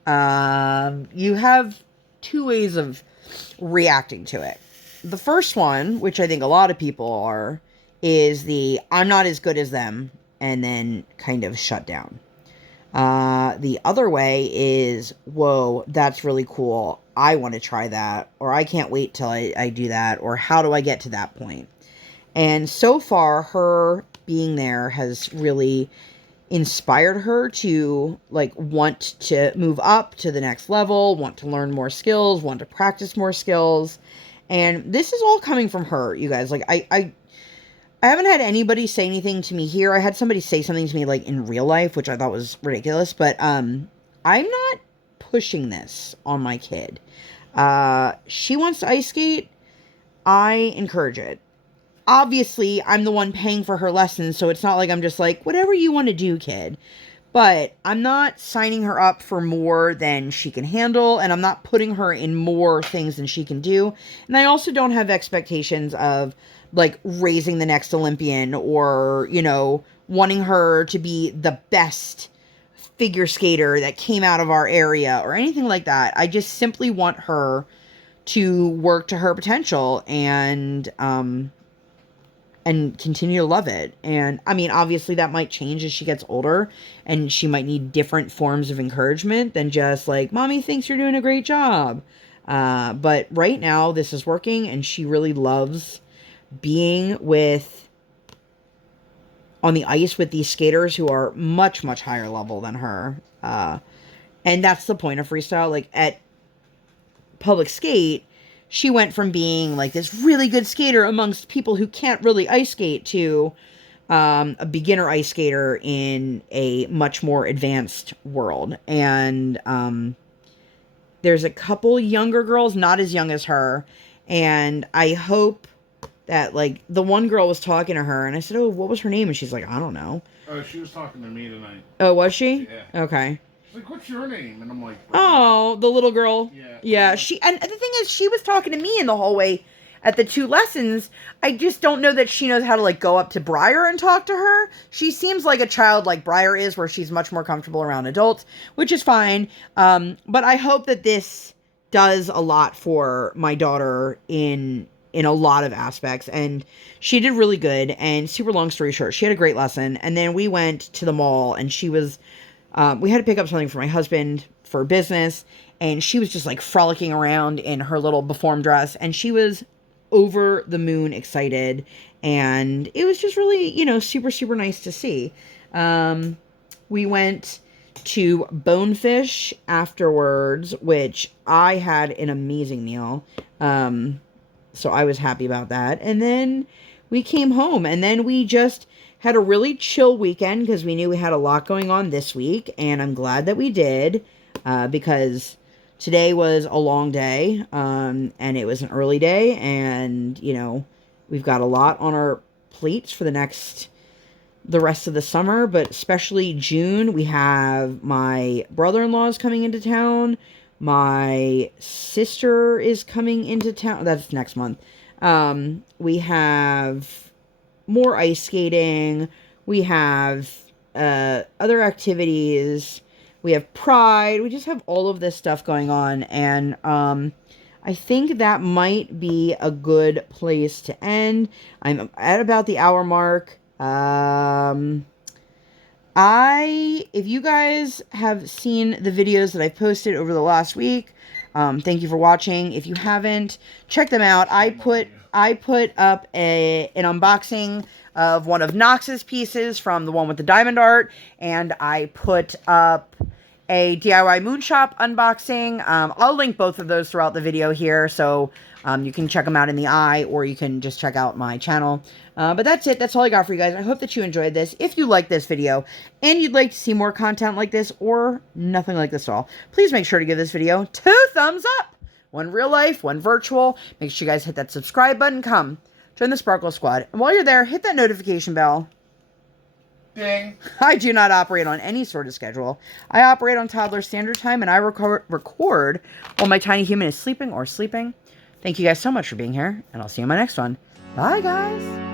you have two ways of reacting to it. The first one, which I think a lot of people are, is the I'm not as good as them, and then kind of shut down. The other way is, whoa, that's really cool. I want to try that, or I can't wait till I do that, or how do I get to that point? And so far, her being there has really inspired her to like want to move up to the next level, want to learn more skills, want to practice more skills. And this is all coming from her, you guys. Like I haven't had anybody say anything to me here. I had somebody say something to me like in real life, which I thought was ridiculous, but I'm not pushing this on my kid. She wants to ice skate. I encourage it. Obviously, I'm the one paying for her lessons, so it's not like I'm just like, whatever you want to do, kid. But I'm not signing her up for more than she can handle, and I'm not putting her in more things than she can do. And I also don't have expectations of, like, raising the next Olympian or, you know, wanting her to be the best figure skater that came out of our area or anything like that. I just simply want her to work to her potential and continue to love it. And I mean, obviously that might change as she gets older, and she might need different forms of encouragement than just like, Mommy thinks you're doing a great job. But right now this is working, and she really loves being on the ice with these skaters who are much, much higher level than her. And that's the point of freestyle. Like at public skate, she went from being like this really good skater amongst people who can't really ice skate to a beginner ice skater in a much more advanced world. And there's a couple younger girls, not as young as her. And I hope that, like, the one girl was talking to her, and I said, oh, what was her name? And she's like, I don't know. Oh, she was talking to me tonight. Oh, was she? Yeah. Okay. Like, what's your name? And I'm like, oh, the little girl. Yeah. Yeah. And the thing is, she was talking to me in the hallway at the 2 lessons. I just don't know that she knows how to like go up to Briar and talk to her. She seems like a child like Briar is, where she's much more comfortable around adults, which is fine. But I hope that this does a lot for my daughter in a lot of aspects. And she did really good. And super long story short, she had a great lesson. And then we went to the mall, and she was we had to pick up something for my husband for business, and she was just like frolicking around in her little Baform dress, and she was over the moon excited, and it was just really, you know, super, super nice to see. We went to Bonefish afterwards, which I had an amazing meal. So I was happy about that. And then we came home, and then we just had a really chill weekend because we knew we had a lot going on this week, and I'm glad that we did, because today was a long day, and it was an early day, and, you know, we've got a lot on our plates for the rest of the summer, but especially June. We have my brother-in-law's coming into town, my sister is coming into town, that's next month. We have more ice skating. We have other activities. We have Pride. We just have all of this stuff going on. And I think that might be a good place to end. I'm at about the hour mark. If you guys have seen the videos that I've posted over the last week, thank you for watching. If you haven't, check them out. I put up an unboxing of one of Nox's pieces from the one with the diamond art, and I put up a DIY Moonshop unboxing. I'll link both of those throughout the video here, so you can check them out in the eye, or you can just check out my channel. But that's it. That's all I got for you guys. I hope that you enjoyed this. If you like this video and you'd like to see more content like this or nothing like this at all, please make sure to give this video 2 thumbs up. One real life, one virtual. Make sure you guys hit that subscribe button. Come join the Sparkle Squad. And while you're there, hit that notification bell. Ding. I do not operate on any sort of schedule. I operate on toddler standard time, and I record while my tiny human is sleeping or sleeping. Thank you guys so much for being here, and I'll see you in my next one. Bye, guys.